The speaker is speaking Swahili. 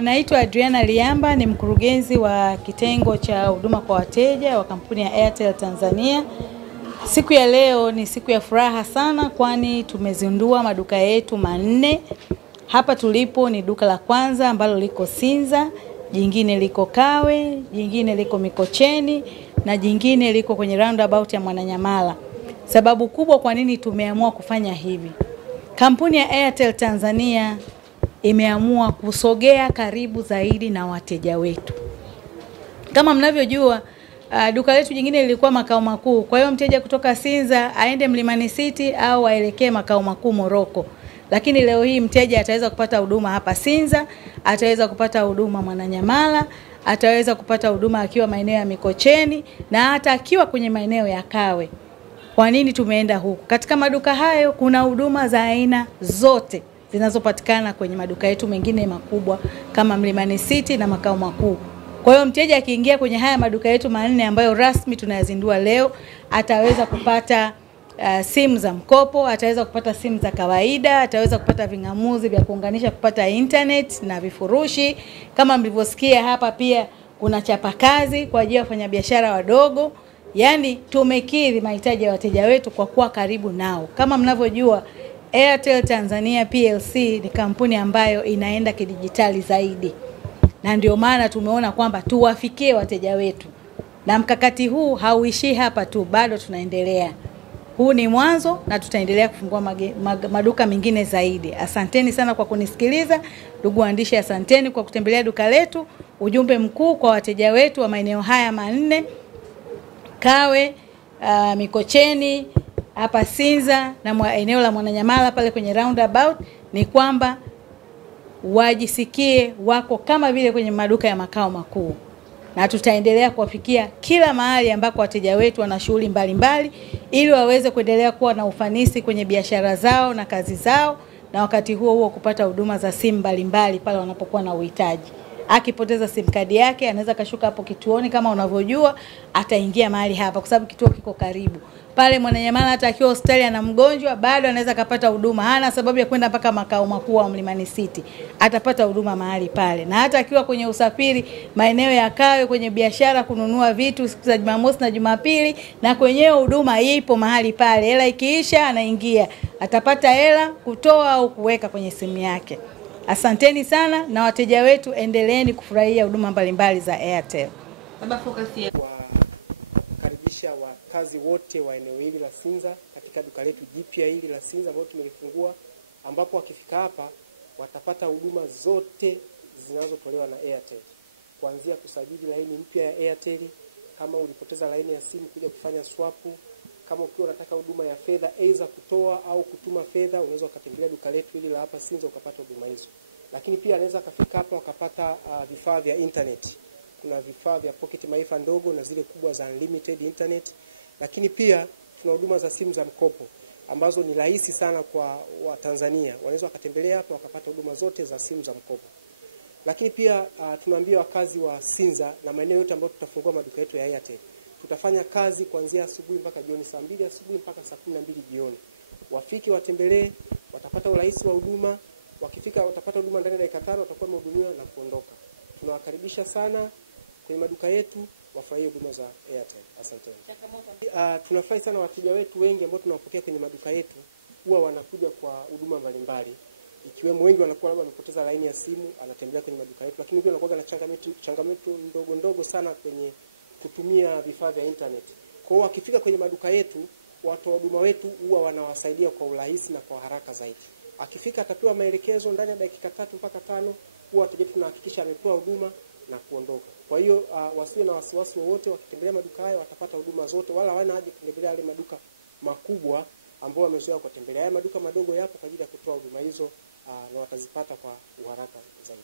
Naitwa Adriana Liamba, ni mkurugenzi wa kitengo cha huduma kwa wateja wa kampuni ya Airtel Tanzania. Siku ya leo ni siku ya furaha sana, kwani tumezindua maduka yetu manne. Hapa tulipo ni duka la kwanza ambalo liko Sinza, jingine liko Kawe, jingine liko Mikocheni na jingine liko kwenye roundabout ya Mwananyamala. Sababu kubwa kwa nini tumeamua kufanya hivi: kampuni ya Airtel Tanzania imeamua kusogea karibu zaidi na wateja wetu. Kama mnavyojua, duka letu jingine lilikuwa makao makuu. Kwa hiyo mteja kutoka Sinza aende Mlimani City au aelekee makao makuu Moroko. Lakini leo hii mteja ataweza kupata huduma hapa Sinza, ataweza kupata huduma Mwananyamala, ataweza kupata huduma akiwa maeneo ya Mikocheni na hata akiwa kwenye maeneo ya Kawe. Kwa nini tumeenda huku? Katika maduka hayo kuna huduma za aina zote zinazopatikana kwenye maduka yetu mengine makubwa kama Mlimani City na makao makuu. Kwa hiyo mteja akiingia kwenye haya maduka yetu manne ambayo rasmi tunayazindua leo, ataweza kupata simu za mkopo, ataweza kupata simu za kawaida, ataweza kupata vingamuzi vya kuunganisha kupata internet na vifurushi. Kama mlivyosikia hapa, pia kuna chapakazi kwa ajili ya wafanyabiashara wadogo. Yaani tumekidhi mahitaji ya wateja wetu kwa kuwa karibu nao. Kama mnavyojua, Airtel Tanzania PLC ni kampuni ambayo inaenda kidijitali zaidi. Na ndio maana tumeona kwamba tuwafikie wateja wetu. Na mkakati huu hauishii hapa tu, bado tunaendelea. Huu ni mwanzo na tutaendelea kufungua maduka mengine zaidi. Asanteni sana kwa kunisikiliza. Ndugu waandishi, asanteni kwa kutembelea duka letu. Ujumbe mkuu kwa wateja wetu wa maeneo haya manne: Kawe, Mikocheni, hapa Sinza na eneo la Mwananyamala pale kwenye roundabout, ni kwamba wajisikie wako kama vile kwenye maduka ya makao makuu. Na tutaendelea kuwafikia kila mahali ambako wateja wetu wana shughuli mbalimbali, ili waweze kuendelea kuwa na ufanisi kwenye biashara zao na kazi zao, na wakati huo huo kupata huduma za simu mbalimbali pale wanapokuwa na uhitaji. Akipoteza SIM card yake, anaweza kashuka hapo kituoni kama unavyojua, ataingia mahali hapa kwa sababu kituo kiko karibu. Pale Mwananyamala hata akiwa hospitali ana mgonjwa, bado anaweza kupata huduma. Hana sababu ya kwenda mpaka makao makuu wa Mlimani City. Atapata huduma mahali pale. Na hata akiwa kwenye usafiri, maeneo ya Kawe, kwenye biashara, kununua vitu siku za Jumamosi na Jumapili, na kwenyewe huduma ipo mahali pale. Hela ikiisha anaingia, atapata hela kutoa au kuweka kwenye simu yake. Asanteni sana, na wateja wetu endeleeni kufurahia huduma mbalimbali za Airtel. Baba focus ya kukaribisha wakazi wote wa eneo hili la Sinza katika duka letu jipya hili la Sinza ambalo tumelifungua, ambapo wakifika hapa watapata huduma zote zinazotolewa na Airtel. Kuanzia kusajili laini mpya ya Airtel, kama ulipoteza laini ya simu kuja kufanya swap, kama ukiwa unataka huduma ya fedha aidha kutoa au kutuma fedha, unaweza kutembelea duka letu hili la hapa Sinza ukapata huduma hizo. Lakini pia anaweza kafika hapa wakapata vifaa vya internet. Kuna vifaa vya pocket wifi ndogo na zile kubwa za unlimited internet. Lakini pia tuna huduma za simu za mkopo ambazo ni rahisi sana kwa Watanzania. Wanaweza wakatembelea hapa wakapata huduma zote za simu za mkopo. Lakini pia tunaambia wakazi wa Sinza na maeneo yote ambayo tutafungua maduka yetu ya Airtel, tutafanya kazi kuanzia asubuhi mpaka jioni, saa 2 asubuhi mpaka saa 12 jioni. Wafiki watembelee, watapata urahisi wa huduma. Wakifika watapata huduma ndani ya dakika 5, watakuwa wamehudumiwa na kuondoka. Tunawakaribisha sana kwenye maduka yetu, wafurahie huduma za Airtel. Asante. Tunafurahi sana wateja wetu wengi ambao tunawapokea kwenye maduka yetu huwa wanakuja kwa huduma mbalimbali. Ikiwemo wengi wanakuwa labda wamepoteza laini ya simu, anatembelea kwenye maduka yetu, lakini pia wanakuwa na changamoto ndogo sana kwenye kutumia vifaa vya internet. Kwa hiyo wakifika kwenye maduka yetu, watu wa huduma wetu huwa wanawasaidia kwa urahisi na kwa haraka zaidi. Akifika atapewa maelekezo ndani ya dakika 3 mpaka 5, huwa wateja tunahakikisha amepewa huduma na kuondoka. Kwa hiyo wasiwe na wasiwasi wowote, wakitembelea maduka haya watapata huduma zote, wala hawana haja kutembelea yale maduka makubwa ambao wamezoea kutembelea. Haya maduka madogo yapo kwa ajili ya kutoa huduma hizo, na watazipata kwa uharaka zaidi.